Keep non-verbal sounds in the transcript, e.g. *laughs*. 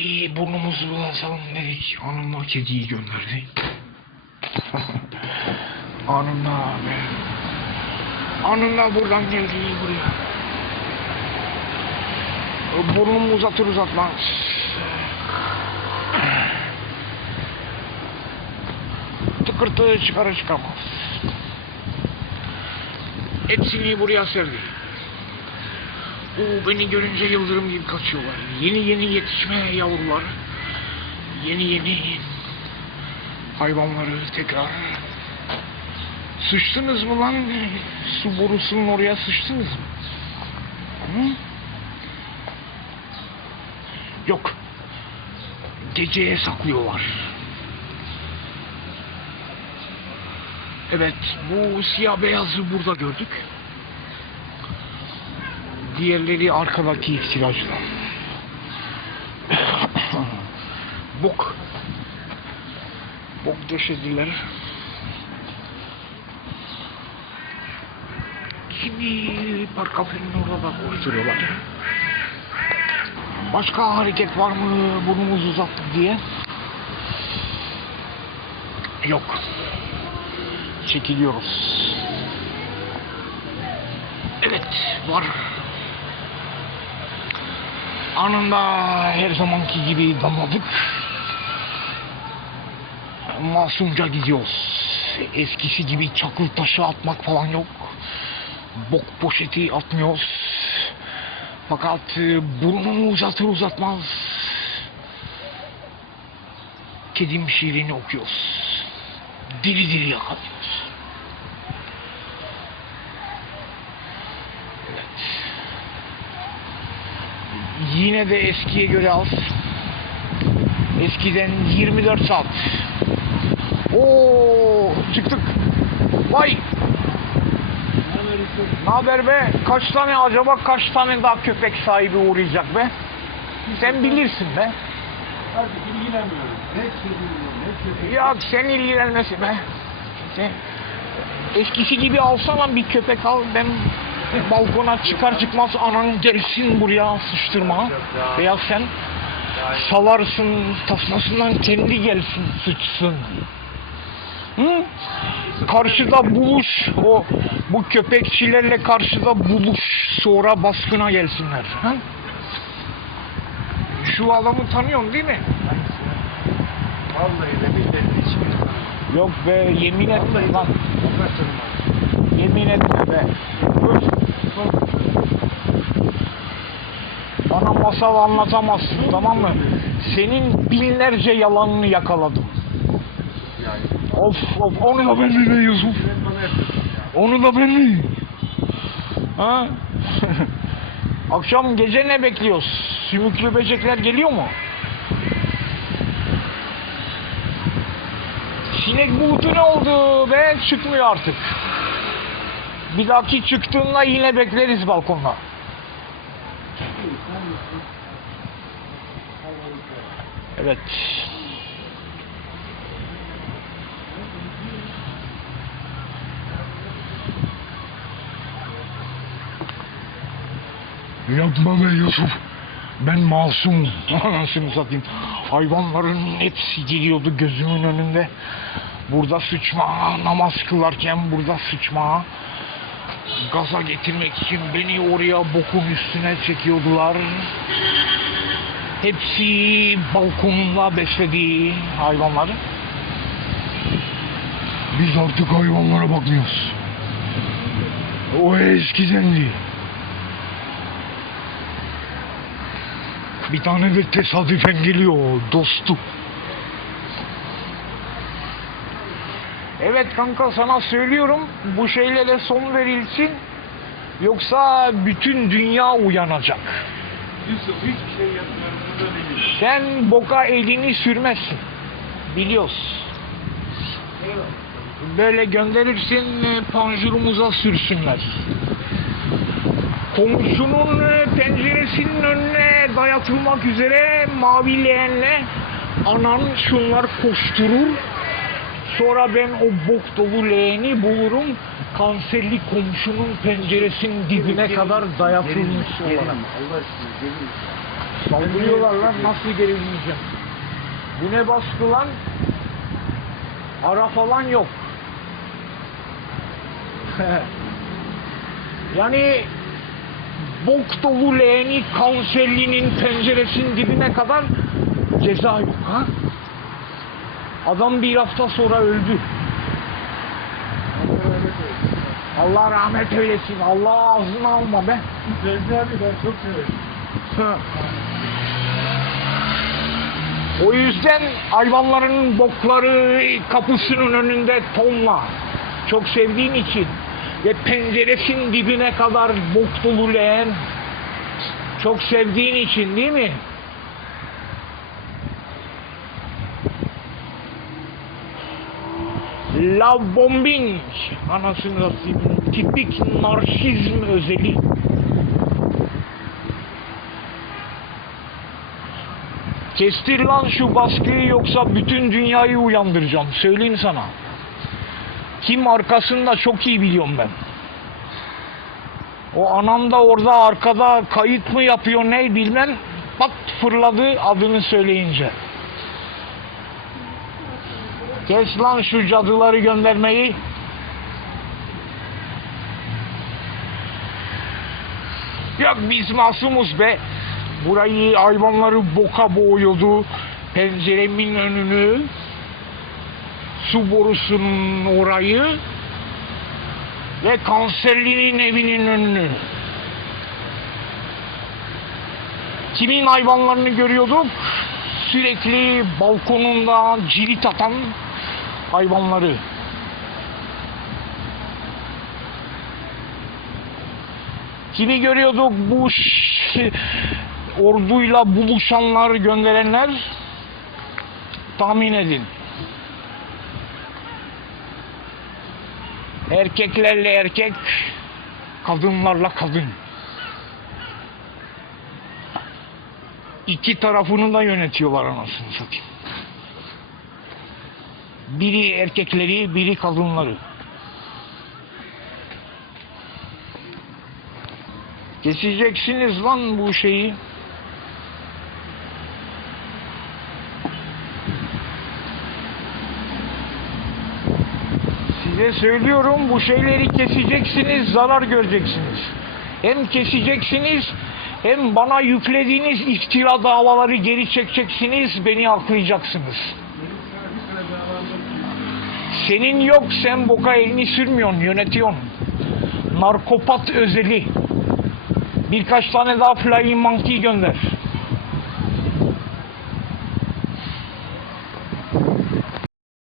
Bir burnumuzu bulansalım dedik. Anında kediyi gönderdi. *laughs* Anında abi. Anında buradan geldi buraya. Burnumu uzatır uzatmaz. Tıkırtı çıkarır çıkamaz. Hepsini buraya serdi. O beni görünce yıldırım gibi kaçıyorlar. Yeni yeni yetişme yavrular. Yeni yeni hayvanları tekrar. Sıçtınız mı lan? Su borusunun oraya sıçtınız mı? Hı? Yok. Geceye saklıyorlar. Evet, bu siyah beyazı burada gördük. Diğerleri arkadaki ihtiyaçla. Bok. Bok döşediler. Kimi park kafenin orada koşturuyorlar. Başka hareket var mı burnumuzu uzattık diye? Yok. Çekiliyoruz. Evet, var. Anında her zamanki gibi damladık. Masumca gidiyoruz. Eskisi gibi çakıl taşı atmak falan yok. Bok poşeti atmıyoruz. Fakat e, burnunu uzatır uzatmaz kedim şiirini okuyoruz. Diri diri yakalıyoruz. Evet. Yine de eskiye göre az. Eskiden 24 saat. Oo çıktık. Vay ne haber be? Kaç tane acaba kaç tane daha köpek sahibi uğrayacak be? Sen bilirsin be. Artık ilgilenmiyorum. Ne söylüyorum, ne. Ya sen ilgilenmesi be. Sen eskisi gibi alsana bir köpek al ben balkona çıkar çıkmaz ananın gelsin buraya sıçtırma. Veya sen salarsın tasmasından kendi gelsin sıçsın. Hı? Karşıda buluş o bu köpekçilerle karşıda buluş sonra baskına gelsinler. Hı? Şu adamı tanıyorsun değil mi? Vallahi de billahi hiçbir tanımam. Yok be yemin Vallahi lan. Yemin etme be. Bana masal anlatamazsın tamam mı? Senin binlerce yalanını yakaladım. Of of onu da ben mi Yusuf? Onu da ben mi? Ha? *laughs* Akşam gece ne bekliyoruz? Sümüklü böcekler geliyor mu? Sinek bulutu ne oldu be? Çıkmıyor artık. Bir dahaki çıktığında yine bekleriz balkonda. Evet. Yapma be Yusuf. Ben masum. Anasını satayım. Hayvanların hepsi geliyordu gözümün önünde. Burada sıçma, namaz kılarken burada sıçma. Gaza getirmek için beni oraya bokun üstüne çekiyordular. Hepsi balkonunda beslediği hayvanları. Biz artık hayvanlara bakmıyoruz. O eskidendi. Bir tane de tesadüfen geliyor dostu. Evet kanka sana söylüyorum bu şeylere son verilsin yoksa bütün dünya uyanacak. Yusuf hiçbir şey yapmıyorum. Sen boka elini sürmezsin. Biliyoruz. Böyle gönderirsin e, panjurumuza sürsünler. Komşunun e, penceresinin önüne dayatılmak üzere mavi leğenle anan şunlar koşturur. Sonra ben o bok dolu leğeni bulurum. Kanserli komşunun penceresinin dibine kadar dayatılmış Gelin, olarak. Gelin. Saldırıyorlar lan nasıl geri bineceğim? Bu ne bastı lan? Ara falan yok. *laughs* yani bok dolu leğeni kanserlinin penceresinin dibine kadar ceza yok ha? Adam bir hafta sonra öldü. Allah rahmet eylesin. Allah ağzını alma be. Fevzi abi ben çok severim. O yüzden hayvanların bokları kapısının önünde tonla. Çok sevdiğin için. Ve penceresinin dibine kadar bok dolu leğen. Çok sevdiğin için değil mi? Love bombing. Anasını satayım. Tipik narsizm özeli. Kestir lan şu baskıyı yoksa bütün dünyayı uyandıracağım. Söyleyeyim sana. Kim arkasında çok iyi biliyorum ben. O anam da orada arkada kayıt mı yapıyor ne bilmem. Bak fırladı adını söyleyince. Kes lan şu cadıları göndermeyi. Yok biz masumuz be. Burayı hayvanları boka boğuyordu. Penceremin önünü, su borusunun orayı ve kanserlinin evinin önünü. Kimin hayvanlarını görüyorduk? Sürekli balkonundan cirit atan hayvanları. Kimi görüyorduk bu orduyla buluşanlar gönderenler tahmin edin. Erkeklerle erkek, kadınlarla kadın. İki tarafını da yönetiyorlar anasını satayım. Biri erkekleri, biri kadınları. Keseceksiniz lan bu şeyi. Size söylüyorum bu şeyleri keseceksiniz, zarar göreceksiniz. Hem keseceksiniz hem bana yüklediğiniz iftira davaları geri çekeceksiniz, beni aklayacaksınız. Senin yok, sen boka elini sürmüyorsun, yönetiyorsun. Narkopat özeli. Birkaç tane daha Flying Monkey gönder.